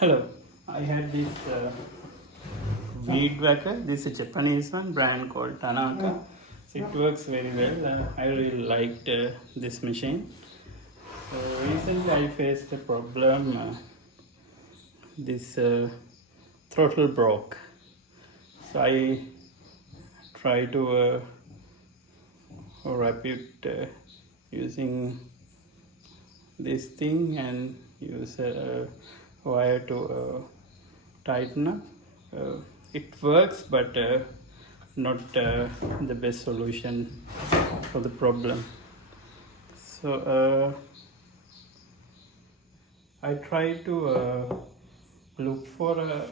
Hello, I had this Weedwacker. This is a Japanese one, brand called Tanaka. It works very well. I really liked this machine. So recently I faced a problem. This throttle broke. So I tried to wrap it using this thing and use a wire to tighten up. It works, but not the best solution for the problem. So I tried to look for a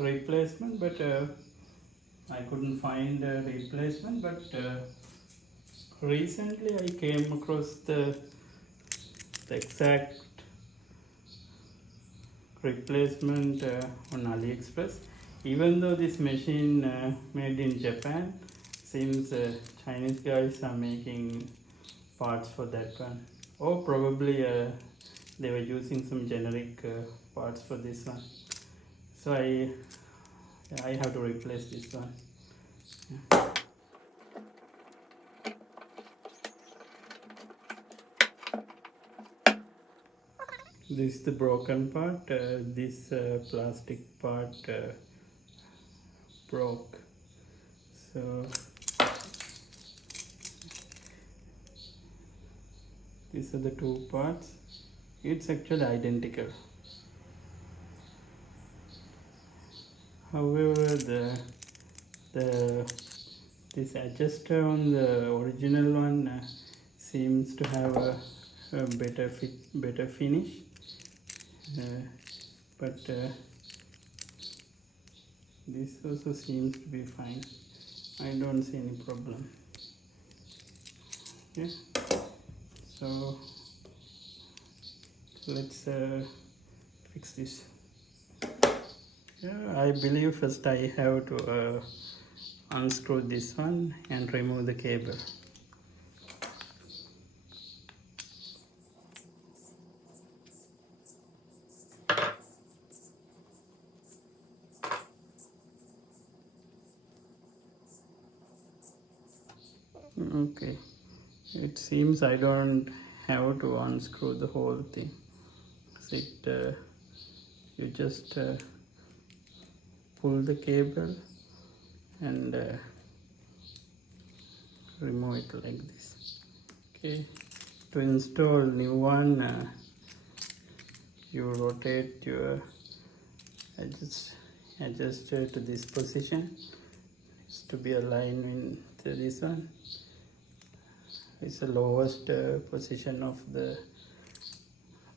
replacement, but I couldn't find a replacement. But recently I came across the exact replacement on Aliexpress. Even though this machine made in Japan, seems Chinese guys are making parts for that one, or probably they were using some generic parts for this one. So I have to replace this one. Yeah. This is the broken part. This plastic part broke. So these are the two parts. It's actually identical. However, this adjuster on the original one seems to have a better finish. But this also seems to be fine. I don't see any problem. Okay, so let's fix this. I believe first I have to unscrew this one and remove the cable. Okay, it seems I don't have to unscrew the whole thing. So you just pull the cable and remove it like this. Okay, to install new one, you rotate your adjuster to this position. It's to be aligned with this one. It's the lowest position of the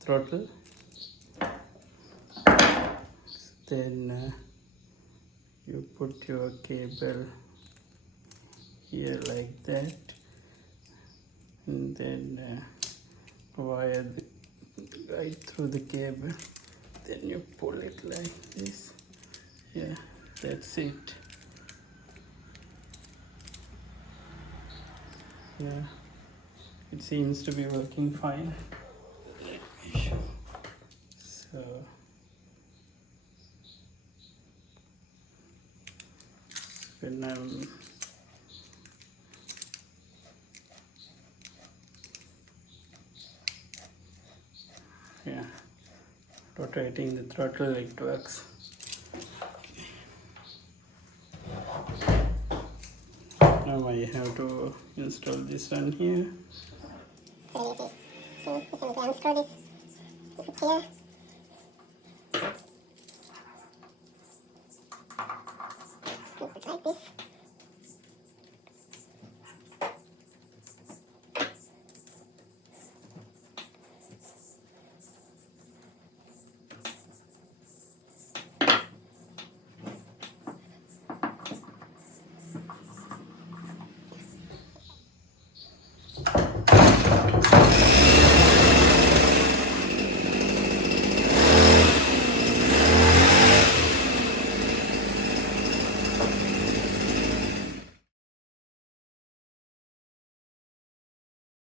throttle. Then you put your cable here like that, and then wire right through the cable. Then you pull it like this. Yeah, that's it. Yeah, it seems to be working fine. Let me show. So when I'm rotating the throttle, it works. Now I have to install this one here. So we can unscrew this here. Put it like this.